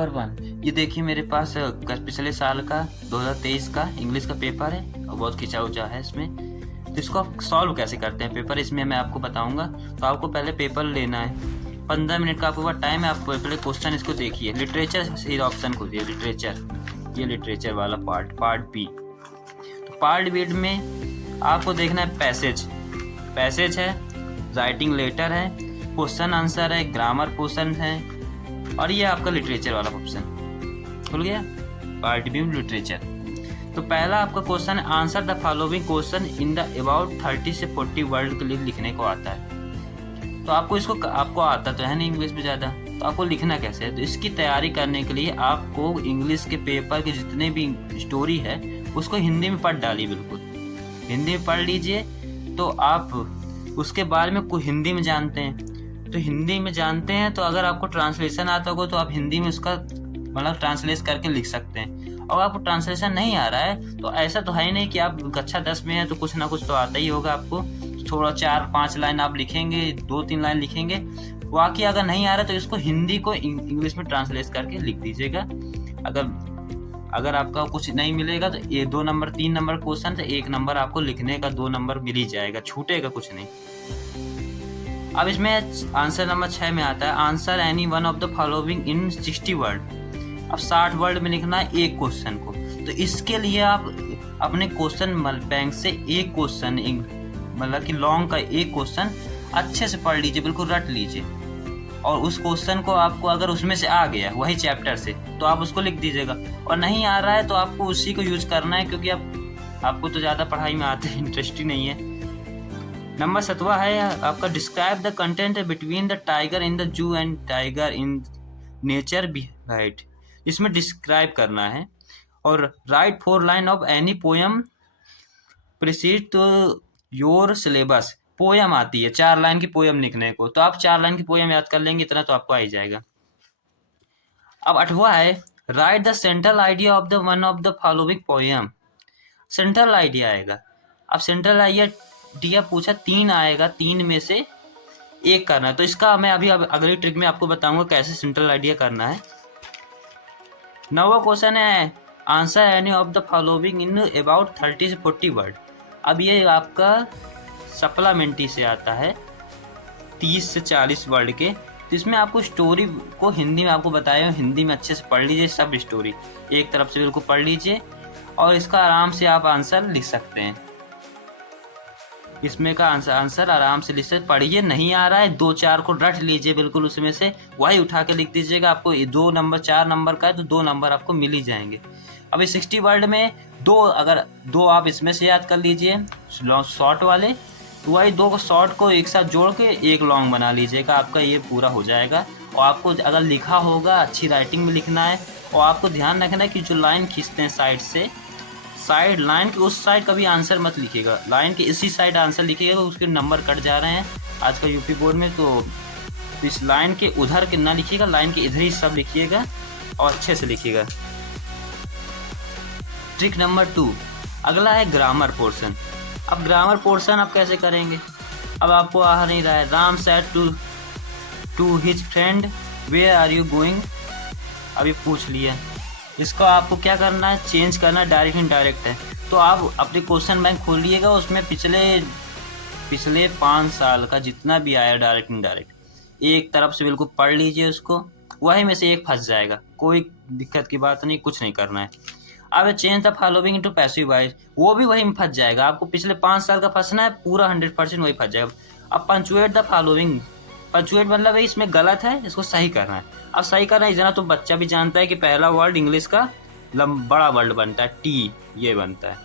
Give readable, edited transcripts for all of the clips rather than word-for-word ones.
Number 1, ये देखिए मेरे पास पिछले साल का 2023 का इंग्लिश का पेपर है और बहुत खिंचा उचा है इसमें। तो इसको आप सॉल्व कैसे करते हैं पेपर, इसमें मैं आपको बताऊंगा। तो आपको पहले पेपर लेना है, 15 मिनट का आपके पास टाइम है। आप पहले क्वेश्चन इसको देखिए, लिटरेचर से ऑप्शन खोलिए, लिटरेचर, ये लिटरेचर वाला पार्ट बी। तो पार्ट बी में आपको देखना है पैसेज है, राइटिंग लेटर है, क्वेश्चन आंसर है, ग्रामर पोर्शन है, और ये आपका लिटरेचर वाला ऑप्शन खुल गया, पार्ट बी में लिटरेचर। तो पहला आपका क्वेश्चन है, answer the following question in the about 30 से 40 वर्ड के लिए लिखने को आता है। तो आपको आता तो है नहीं इंग्लिश में ज़्यादा, तो आपको लिखना कैसे है। तो इसकी तैयारी करने के लिए आपको इंग्लिश के पेपर के जितने भी स्टोरी है उसको हिंदी में पढ़ डालिए, बिल्कुल हिंदी में पढ़ लीजिए। तो आप उसके बारे में कोई हिंदी में जानते हैं, तो हिंदी में जानते हैं तो अगर आपको ट्रांसलेशन आता होगा तो आप हिंदी में उसका मतलब ट्रांसलेट करके लिख सकते हैं। और आपको ट्रांसलेशन नहीं आ रहा है तो ऐसा तो है ही नहीं कि आप कक्षा 10 में है तो कुछ ना कुछ तो आता ही होगा आपको। थोड़ा 4-5 लाइन आप लिखेंगे, 2-3 लाइन लिखेंगे, बाकी अगर नहीं आ रहा तो इसको हिंदी को इंग्लिश में ट्रांसलेट करके लिख दीजिएगा। अगर आपका कुछ नहीं मिलेगा तो ये 2 नंबर 3 नंबर क्वेश्चन से 1 नंबर आपको लिखने का 2 नंबर मिल ही जाएगा, छूटेगा कुछ नहीं। अब इसमें आंसर नंबर 6 में आता है, answer any one of the following in 60 word. अब 60 वर्ड में लिखना है एक क्वेश्चन को। तो इसके लिए आप अपने क्वेश्चन बैंक से एक क्वेश्चन, मतलब कि लॉन्ग का एक क्वेश्चन अच्छे से पढ़ लीजिए, बिल्कुल रट लीजिए। और उस क्वेश्चन को आपको अगर उसमें से आ गया वही चैप्टर से तो आप उसको लिख दीजिएगा, और नहीं आ रहा है तो आपको उसी को यूज करना है, क्योंकि आपको तो ज़्यादा पढ़ाई में आते इंटरेस्ट ही नहीं है। नंबर 7वां है आपका, describe the content between the tiger in the zoo and tiger in nature right. इसमें डिस्क्राइब करना है। और write 4 line of any poem precede to your syllabus. Poem आती है 4 लाइन की पोएम लिखने को, तो आप 4 लाइन की पोएम याद कर लेंगे, इतना तो आपको आ ही जाएगा। अब 8वां है, right the central idea of the one of the following poem. Central idea आएगा। अब सेंट्रल आइडिया पूछा 3 आएगा, 3 में से 1 करना है। तो इसका मैं अभी अगली ट्रिक में आपको बताऊंगा कैसे सेंट्रल आइडिया करना है। 9वां क्वेश्चन है, answer any of the following in about 30 से 40 वर्ड। अब ये आपका सप्लीमेंट्री से आता है 30 से 40 वर्ड के। तो इसमें आपको स्टोरी को हिंदी में आपको बताया, हिंदी में अच्छे से पढ़ लीजिए, सब स्टोरी एक तरफ से बिल्कुल पढ़ लीजिए, और इसका आराम से आप आंसर लिख सकते हैं। इसमें का आंसर आराम से लिख सकते, पढ़िए, नहीं आ रहा है 2-4 को रट लीजिए, बिल्कुल उसमें से वही उठा के लिख दीजिएगा। आपको 2 नंबर 4 नंबर का है तो 2 नंबर आपको मिल ही जाएंगे। अभी 60 वर्ड में अगर 2 आप इसमें से याद कर लीजिए शॉर्ट वाले, तो वही 2 शॉर्ट को एक साथ जोड़ के एक लॉन्ग बना लीजिएगा, आपका ये पूरा हो जाएगा। और आपको अगर लिखा होगा अच्छी राइटिंग में लिखना है, और आपको ध्यान रखना है कि जो लाइन खींचते हैं साइड से, साइड लाइन के उस साइड कभी आंसर मत लिखिएगा, लाइन के इसी साइड आंसर लिखिएगा, उसके नंबर कट जा रहे हैं आज का यूपी बोर्ड में। तो इस लाइन के उधर के ना लिखिएगा, लाइन के इधर ही सब लिखिएगा और अच्छे से लिखिएगा। ट्रिक नंबर 2, अगला है ग्रामर पोर्शन। अब ग्रामर पोर्शन आप कैसे करेंगे, अब आपको आ नहीं रहा है। Ram said to his friend where are you going. अभी पूछ लिया, इसको आपको क्या करना है, चेंज करना, डायरेक्ट इनडायरेक्ट है। तो आप अपने क्वेश्चन बैंक खोलिएगा, उसमें पिछले 5 साल का जितना भी आया डायरेक्ट इनडायरेक्ट एक तरफ से बिल्कुल पढ़ लीजिए उसको, वही में से एक फंस जाएगा, कोई दिक्कत की बात नहीं, कुछ नहीं करना है। अब change the following into passive voice, वो भी वही में फंस जाएगा, आपको पिछले 5 साल का फंसना है, पूरा 100% वही फंस जाएगा। अब पंचुएट द फॉलोइंग, पंचुएट मतलब है इसमें गलत है, इसको सही करना है। अब सही करना है, इतना तो बच्चा भी जानता है कि पहला वर्ड इंग्लिश का बड़ा वर्ड बनता है टी, ये बनता है।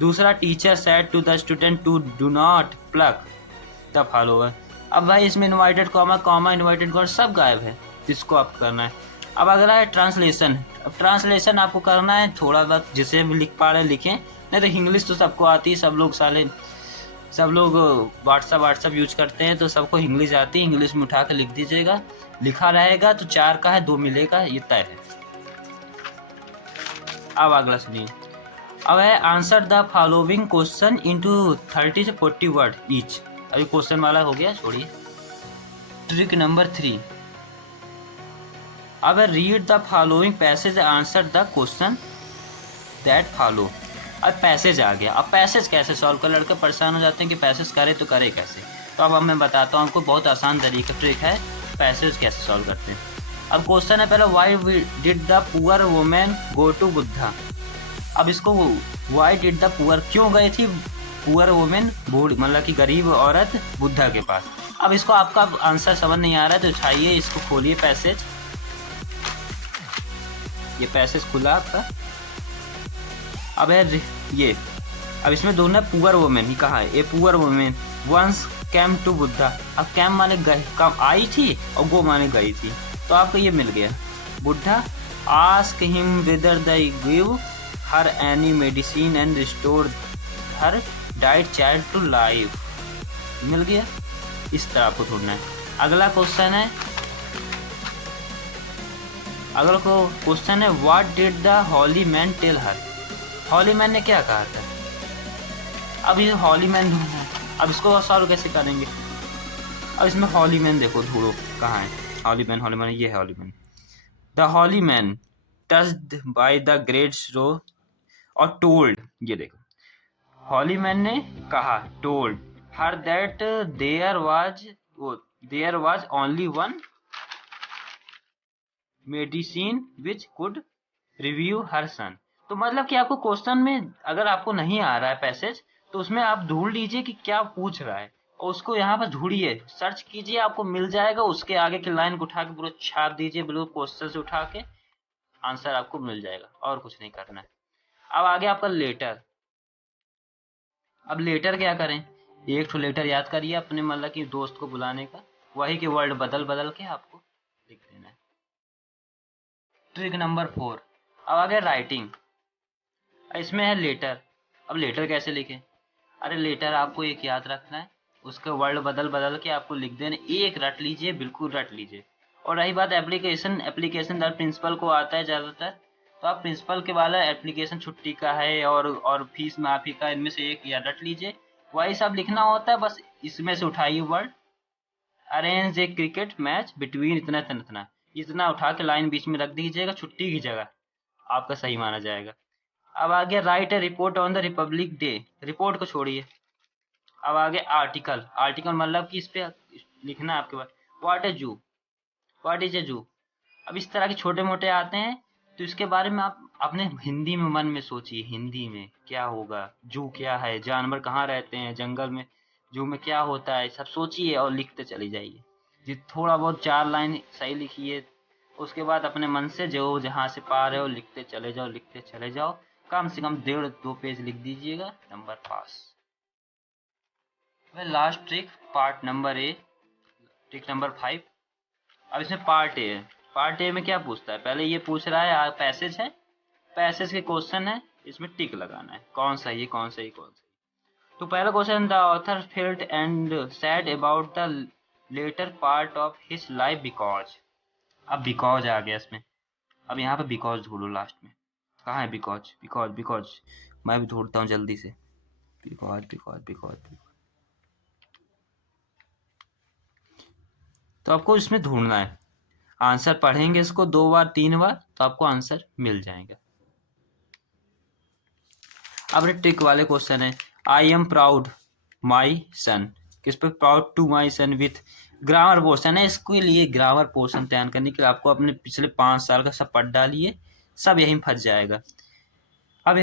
दूसरा, teacher said to the student to do not pluck the follower. अब भाई इसमें इन्वर्टेड कॉमा इन्वर्टेड कॉमा सब गायब है, इसको आप करना है। अब अगला है ट्रांसलेशन। अब ट्रांसलेशन आपको करना है, थोड़ा बहुत जिसे भी लिख पा रहे लिखें, नहीं तो इंग्लिश तो सबको आती है, सब लोग व्हाट्सअप यूज करते हैं तो सबको इंग्लिश आती है, इंग्लिश में उठा के लिख दीजिएगा, लिखा रहेगा तो 4 का है 2 मिलेगा, ये तय है। अब अगला सुनिए, अब है answer the following question into 30 से 40 वर्ड ईच। अभी क्वेश्चन वाला हो गया, छोड़िए। ट्रिक नंबर 3, अब read the following passage, answer the question that follow. अब पैसेज आ गया। अब पैसेज कैसे सॉल्व कर, लड़के परेशान हो जाते हैं कि पैसेज करे तो करे कैसे। तो अब मैं बताता हूँ आपको, बहुत आसान तरीका ट्रिक है पैसेज कैसे सॉल्व करते हैं। अब क्वेश्चन है पहले, why did the poor women go to Buddha. अब इसको व्हाई डिड द पुअर, क्यों गई थी पुअर वुमेन, बूढ़ मतलब कि गरीब औरत बुद्धा के पास। अब इसको आपका आंसर समझ नहीं आ रहा है तो उठाइए, इसको खोलिए पैसेज, ये पैसेज खुला आपका। अब है ये, अब इसमें दोनों पुअर वुमेन ही कहा है, a poor women once came to Buddha. अब कैम माने गए, कम आई थी, और गो माने गई थी, तो आपको ये मिल गया। Buddha ask him whether they give her any medicine and restore her died child to life, मिल गया। इस तरह आपको ढूंढना है। अगला क्वेश्चन है, अगला क्वेश्चन है, what did the holy man tell her. Holy man ने क्या कहा था। अब ये हॉली मैन ढूंढना है। अब इसको सॉल्व कैसे करेंगे। अब इसमें हॉली मैन देखो, ढूंढो कहाँ है हॉली मैन। हॉली मैन ये है holy man. The holy man touched by the great sorrow और टोल्ड, ये देखो हॉली मैन ने कहा, told her that there was only one medicine which could revive her son. तो मतलब कि आपको क्वेश्चन में अगर आपको नहीं आ रहा है पैसेज, तो उसमें आप ढूंढ लीजिए कि क्या पूछ रहा है, और उसको यहाँ पर ढूंढिए, सर्च कीजिए, आपको मिल जाएगा। उसके आगे की लाइन को उठा के पूरा छाप दीजिए, बिल्कुल क्वेश्चन से उठा के आंसर आपको मिल जाएगा, और कुछ नहीं करना है। अब आगे आपका लेटर। अब लेटर क्या करें, एक तो लेटर याद करिए अपने मतलब कि दोस्त को बुलाने का, वही के वर्ड बदल बदल के आपको लिख देना है। Trick number 4। अब आगे राइटिंग, इसमें है लेटर। अब लेटर कैसे लिखें। अरे लेटर आपको एक याद रखना है, उसके वर्ड बदल बदल के आपको लिख देना, एक रट लीजिए, बिल्कुल रट लीजिए। और रही बात एप्लीकेशन, एप्लीकेशन दर प्रिंसिपल को आता है ज़्यादातर, तो आप प्रिंसिपल के वाला एप्लीकेशन छुट्टी का है और फीस माफी का, इनमें से एक या रट लीजिए, वही सब लिखना होता है। बस इसमें से उठाइए वर्ड, अरेंज ए क्रिकेट मैच बिटवीन इतना इतना इतना, इतना उठा के लाइन बीच में रख दीजिएगा छुट्टी की जगह, आपका सही माना जाएगा। अब आगे right A report on the Republic day, report को छोड़िए। अब आगे आर्टिकल, आर्टिकल मतलब कि इस पे लिखना है आपके पास, व्हाट ए जू, व्हाट इज ए जू। अब इस तरह के छोटे मोटे आते हैं, तो इसके बारे में आप अपने हिंदी में मन में सोचिए, हिंदी में क्या होगा, जू क्या है, जानवर कहाँ रहते हैं जंगल में, जू में क्या होता है, सब सोचिए और लिखते चले जाइए। जी थोड़ा बहुत 4 लाइन सही लिखिए, उसके बाद अपने मन से जो जहाँ से पा रहे हो लिखते चले जाओ, लिखते चले जाओ। कम से कम 1.5-2 पेज लिख दीजिएगा, number pass. Last trick, part number A, trick number 5। अब इसमें पार्ट ए है। पार्ट ए में क्या पूछता है, पहले ये पूछ रहा है पैसेज है, पैसेज के क्वेश्चन है, इसमें टिक लगाना है, कौन सही है कौन सही कौन सही। तो पहला question, the author felt and sad about the latter part of his life because. अब बिकॉज आ गया इसमें। अब यहाँ पे बिकॉज ढूंढो लास्ट में, कहाँ है बिकॉज, बिकॉज बिकॉज, मैं भी ढूंढता हूँ जल्दी से, बिकॉज बिकॉज बिकॉज। तो आपको इसमें ढूंढना है, आंसर पढ़ेंगे इसको 2 बार 3 बार तो आपको आंसर मिल जाएगा। अब ट्रिक वाले क्वेश्चन है, I am proud my son, किस पे, proud to my son with grammar portion है। इसके लिए ग्रामर पोर्शन तैयार करने के लिए आपको अपने पिछले 5 साल का सब पढ़ डालिए, सब यहीं फंस जाएगा। अब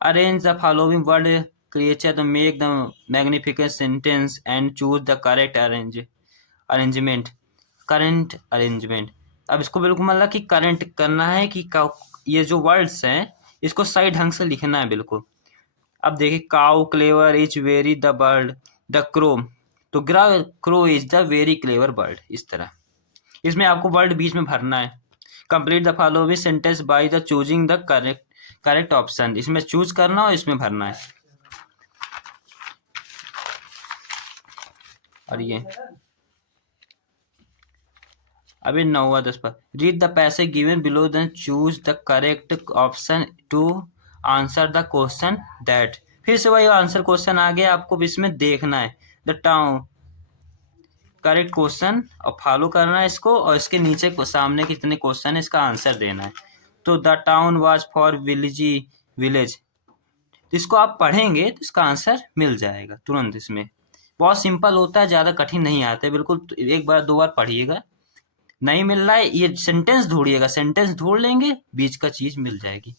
arrange the following word creature the make the magnificent sentence and choose the correct arrangement, current arrangement. अब इसको बिल्कुल मतलब कि करंट करना है कि ये जो वर्ड्स हैं इसको सही ढंग से लिखना है बिल्कुल। अब देखिए, crow clever is very the bird, the crow, तो crow is the very clever bird, इस तरह इसमें आपको वर्ड बीच में भरना है। Complete the following sentence by the choosing the correct option, इसमें चूज करना और इसमें भरना है। और ये अभी 9 10 पर, read the passage given below then choose the correct option to answer the question that. फिर से वही आंसर क्वेश्चन आ गया, आपको इसमें देखना है। द टाउन करेक्ट क्वेश्चन और फॉलो करना है इसको, और इसके नीचे को सामने कितने क्वेश्चन है इसका आंसर देना है। तो the town was for village, तो इसको आप पढ़ेंगे तो इसका आंसर मिल जाएगा तुरंत। इसमें बहुत सिंपल होता है, ज़्यादा कठिन नहीं आता है बिल्कुल। एक बार 2 बार पढ़िएगा, नहीं मिल रहा है ये सेंटेंस ढूंढिएगा, सेंटेंस ढूंढ लेंगे बीच का चीज़ मिल जाएगी।